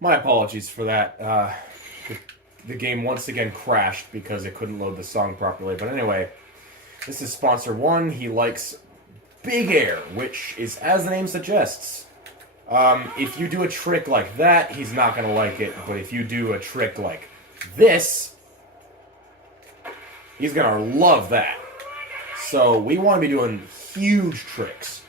My apologies for that. The game once again crashed because it couldn't load the song properly. But anyway, this is sponsor one. He likes Big Air, which is, as the name suggests, if you do a trick like that, he's not going to like it. But if you do a trick like this, he's going to love that. So we want to be doing huge tricks.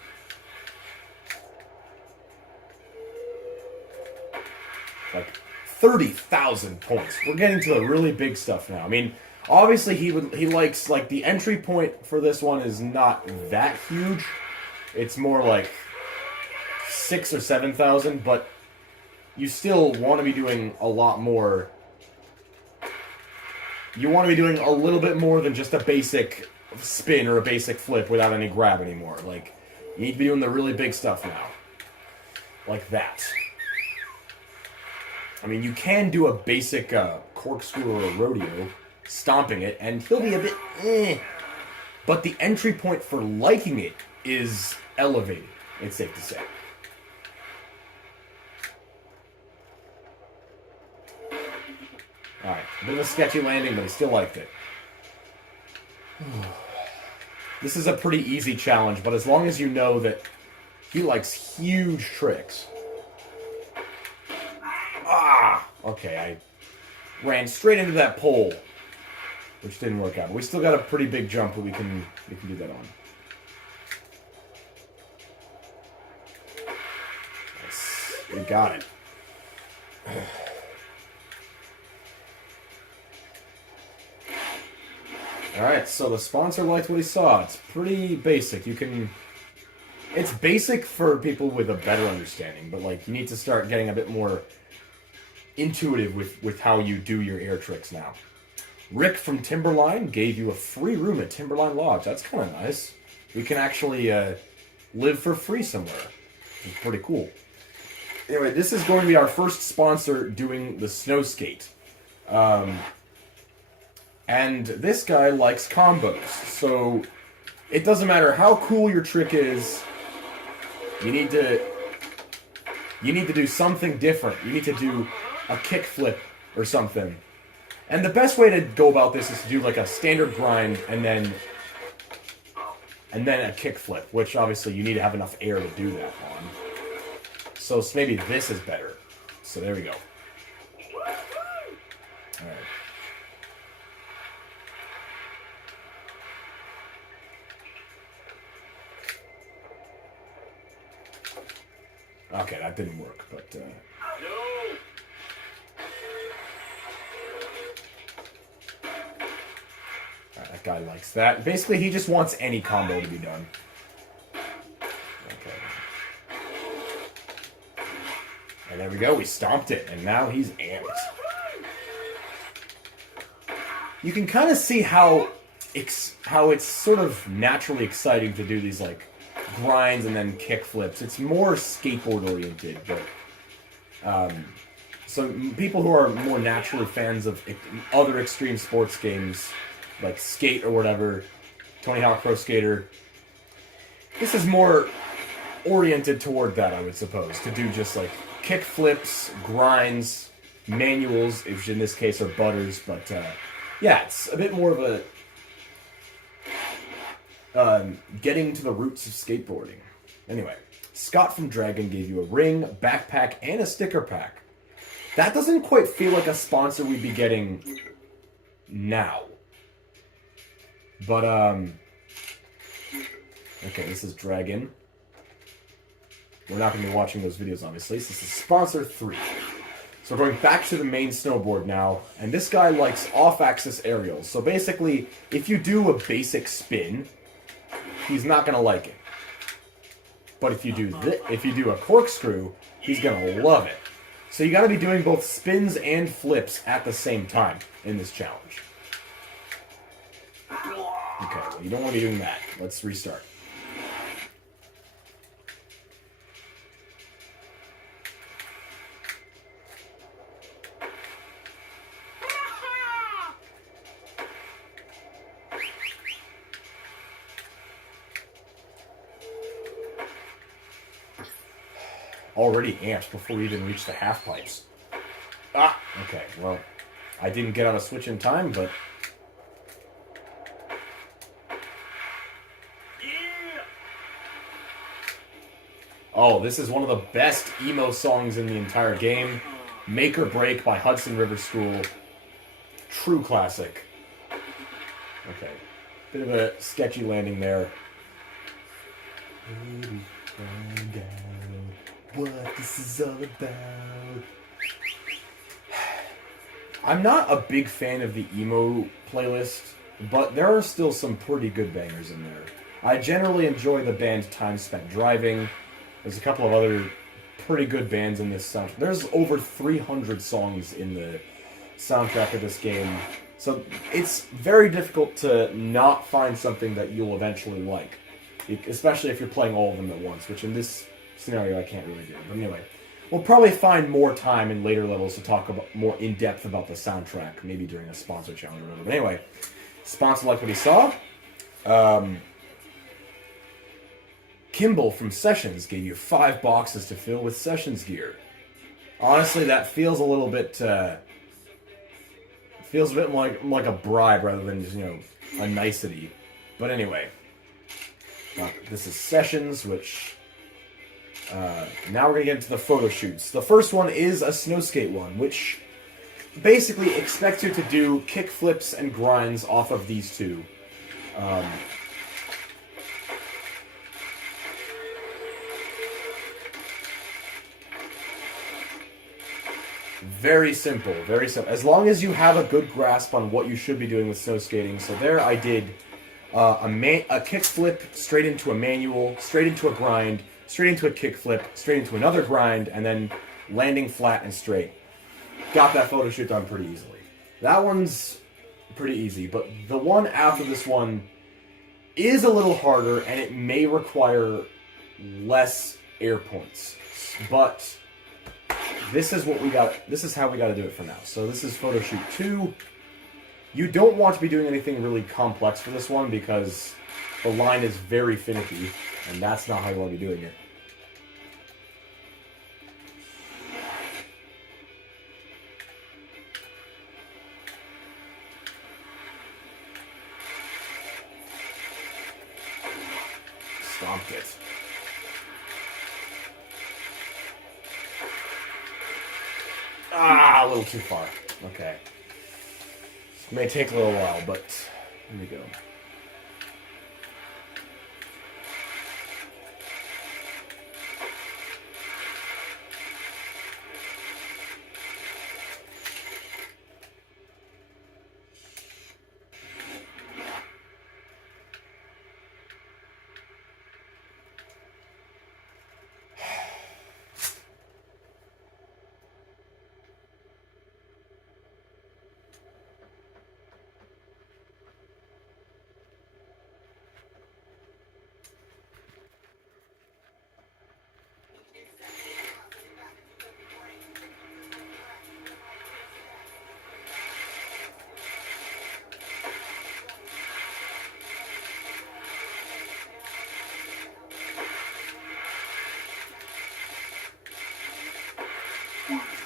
Like 30,000 points. We're getting to the really big stuff now. I mean, obviously he likes, like, the entry point for this one is not that huge. It's more like 6 or 7,000, but you still want to be doing a lot more. You want to be doing a little bit more than just a basic spin or a basic flip without any grab anymore. Like, you need to be doing the really big stuff now. Like that. I mean, you can do a basic corkscrew or a rodeo, stomping it, and he'll be a bit But the entry point for liking it is elevated, it's safe to say. Alright, a bit of a sketchy landing, but he still liked it. This is a pretty easy challenge, but as long as you know that he likes huge tricks. Okay, I ran straight into that pole, which didn't work out. We still got a pretty big jump that we can do that on. Nice. We got it. Alright, so the sponsor liked what he saw. It's pretty basic. It's basic for people with a better understanding, but, like, you need to start getting a bit more intuitive with how you do your air tricks now. Rick from Timberline gave you a free room at Timberline Lodge. That's kind of nice. We can actually live for free somewhere. It's pretty cool. Anyway, this is going to be our first sponsor doing the snow skate. And this guy likes combos. So it doesn't matter how cool your trick is, you need to do something different. You need to do a kickflip or something. And the best way to go about this is to do like a standard grind and then a kickflip, which obviously you need to have enough air to do that on. So maybe this is better. So there we go. Alright. Okay, that didn't work, but that guy likes that. Basically, he just wants any combo to be done. Okay. And there we go, we stomped it, and now he's amped. You can kind of see how it's sort of naturally exciting to do these, like, grinds and then kick flips. It's more skateboard oriented, but so people who are more naturally fans of other extreme sports games like Skate or whatever, Tony Hawk Pro Skater, this is more oriented toward that, I would suppose, to do just like kick flips, grinds, manuals, which in this case are butters, but yeah, it's a bit more of a getting to the roots of skateboarding. Anyway, Scott from Dragon gave you a ring, backpack, and a sticker pack. That doesn't quite feel like a sponsor we'd be getting now. But, okay, this is Dragon. We're not going to be watching those videos, obviously. So this is sponsor 3. So we're going back to the main snowboard now, and this guy likes off-axis aerials. So basically, if you do a basic spin, he's not going to like it. But if you do a corkscrew, he's going to love it. So you got to be doing both spins and flips at the same time in this challenge. Okay, well, you don't want to be doing that. Let's restart. Already amped before we even reach the half pipes. Ah! Okay, well, I didn't get on a switch in time, but... Oh, this is one of the best emo songs in the entire game. Make or Break by Hudson River School. True classic. Okay. Bit of a sketchy landing there. Find out what this is all about. I'm not a big fan of the emo playlist, but there are still some pretty good bangers in there. I generally enjoy the band Time Spent Driving. There's a couple of other pretty good bands in this soundtrack. There's over 300 songs in the soundtrack of this game. So it's very difficult to not find something that you'll eventually like. Especially if you're playing all of them at once, which in this scenario I can't really do. But anyway, we'll probably find more time in later levels to talk about more in depth about the soundtrack, maybe during a sponsor challenge or whatever. But anyway, sponsor like what he saw. Kimball from Sessions gave you 5 boxes to fill with Sessions gear. Honestly, that feels a little bit like a bribe rather than just, a nicety. But anyway, this is Sessions, which now we're gonna get into the photo shoots. The first one is a snow skate one, which basically expects you to do kick flips and grinds off of these two. Very simple, very simple. As long as you have a good grasp on what you should be doing with snow skating. So there I did a kick flip straight into a manual, straight into a grind, straight into a kick flip, straight into another grind, and then landing flat and straight. Got that photo shoot done pretty easily. That one's pretty easy, but the one after this one is a little harder, and it may require less air points. But this is what we got. This is how we got to do it for now. So this is photo shoot 2. You don't want to be doing anything really complex for this one because the line is very finicky, and that's not how you want to be doing it. Stomped it. Ah, a little too far. Okay. It may take a little while, but here we go.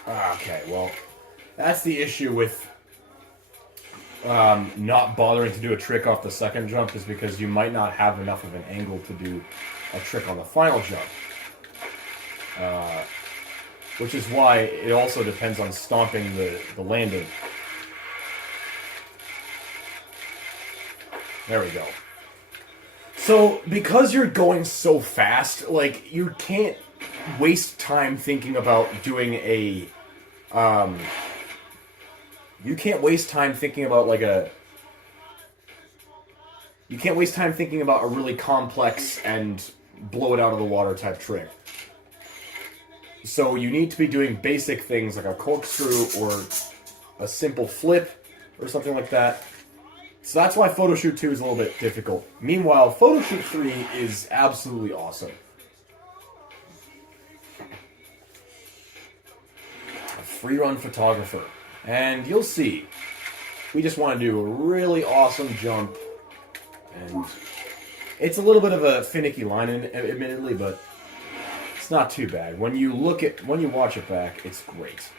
Okay, well, that's the issue with not bothering to do a trick off the second jump, is because you might not have enough of an angle to do a trick on the final jump. Which is why it also depends on stomping the landing. There we go. So, because you're going so fast, like, you can't waste time thinking about doing a you can't waste time thinking about you can't waste time thinking about a really complex and blow it out of the water type trick. So you need to be doing basic things like a corkscrew or a simple flip or something like that. So that's why Photo Shoot 2 is a little bit difficult. Meanwhile, Photo Shoot 3 is absolutely awesome. Free run photographer, and you'll see we just want to do a really awesome jump, and it's a little bit of a finicky line admittedly, but it's not too bad. When you watch it back, it's great.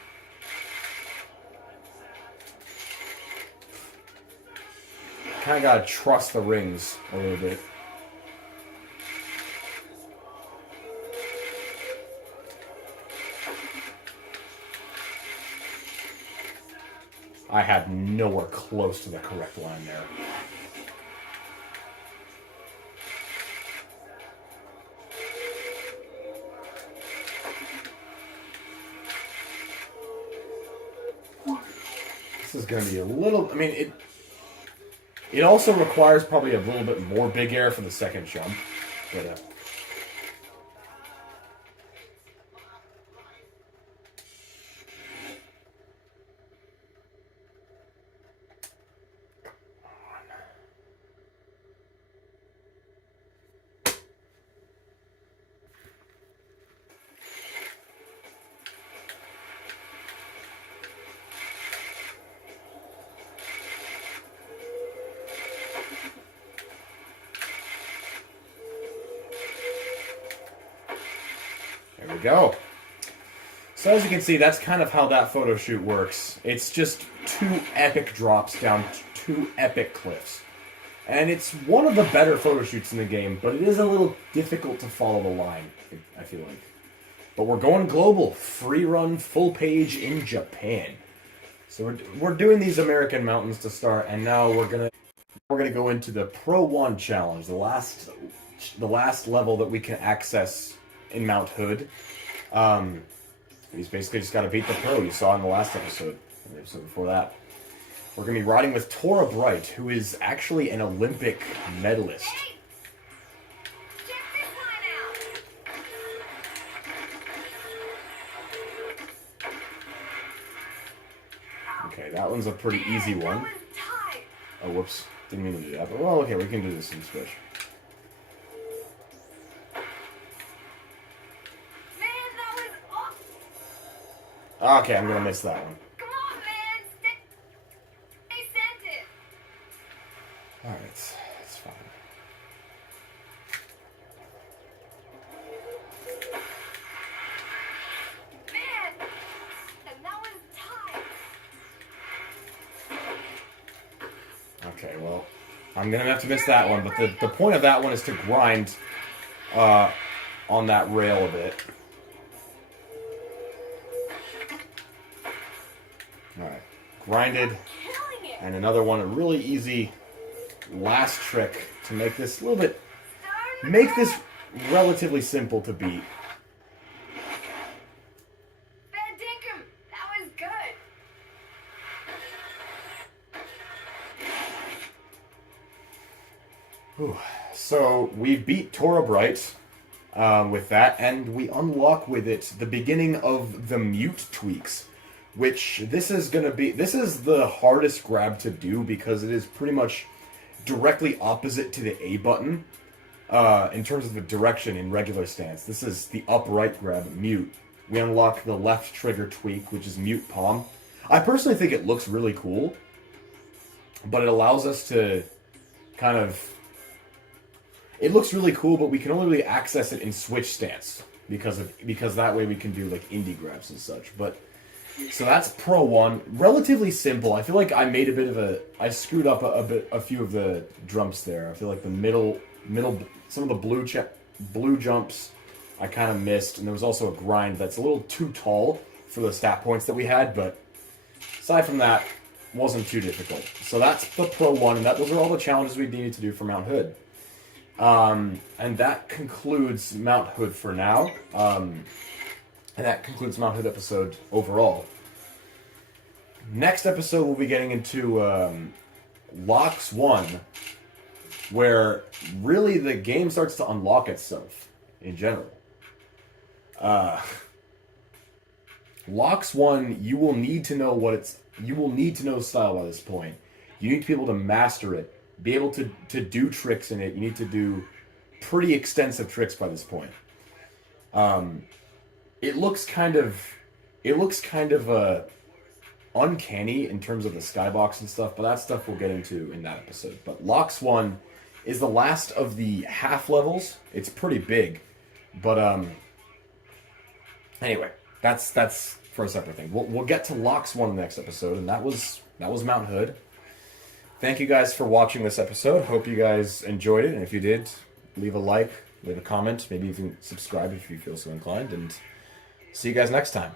kind of got to trust the rings a little bit. I had nowhere close to the correct line there. This is going to be a little... I mean, it also requires probably a little bit more big air for the second jump. But, there we go. So as you can see, that's kind of how that photo shoot works. It's just 2 epic drops down 2 epic cliffs. And it's one of the better photo shoots in the game, but it is a little difficult to follow the line, I feel like. But we're going global. Free run, full page in Japan. So we're doing these American mountains to start, and now we're gonna go into the Pro 1 challenge, the last level that we can access in Mount Hood. He's basically just got to beat the pro you saw in the last episode, and the episode before that. We're going to be riding with Tora Bright, who is actually an Olympic medalist. Hey! Check this line out! Okay, that one's a pretty easy one. Oh, whoops. Didn't mean to do that, but well, okay, we can do this in switch. Okay, I'm gonna miss that one. Come on, man! Stay centered! Alright, it's fine. Man! And that was tight! Okay, well, I'm gonna have to miss that one, but the point of that one is to grind on that rail a bit. Alright, grinded, and another one, a really easy last trick to make this a little bit, make this relatively simple to beat. Van Dinkum, that was good! Whew. So we beat Tora Bright with that, and we unlock with it the beginning of the mute tweaks. Which this is the hardest grab to do because it is pretty much directly opposite to the A button in terms of the direction in regular stance. This is the upright grab, mute. We unlock the left trigger tweak, which is mute palm. I personally think it looks really cool, but it allows us to kind of... It looks really cool, but we can only really access it in switch stance because that way we can do like indie grabs and such. But so that's Pro 1. Relatively simple. I feel like I made a bit of I screwed up a few of the jumps there. I feel like the middle, some of the blue jumps I kind of missed, and there was also a grind that's a little too tall for the stat points that we had, but aside from that, wasn't too difficult. So that's the Pro 1, and those are all the challenges we needed to do for Mount Hood. And that concludes Mount Hood for now. And that concludes Mount Hood episode overall. Next episode, we'll be getting into Locks 1, where really the game starts to unlock itself in general. Locks 1, you will need to know style by this point. You need to be able to master it, be able to do tricks in it. You need to do pretty extensive tricks by this point. It looks kind of uncanny in terms of the skybox and stuff, but that stuff we'll get into in that episode. But Locks 1 is the last of the half levels. It's pretty big, but anyway, that's for a separate thing. We'll get to Locks 1 in the next episode, and that was Mount Hood. thank you guys for watching this episode. Hope you guys enjoyed it, and if you did, leave a like, leave a comment, maybe even subscribe if you feel so inclined, and see you guys next time.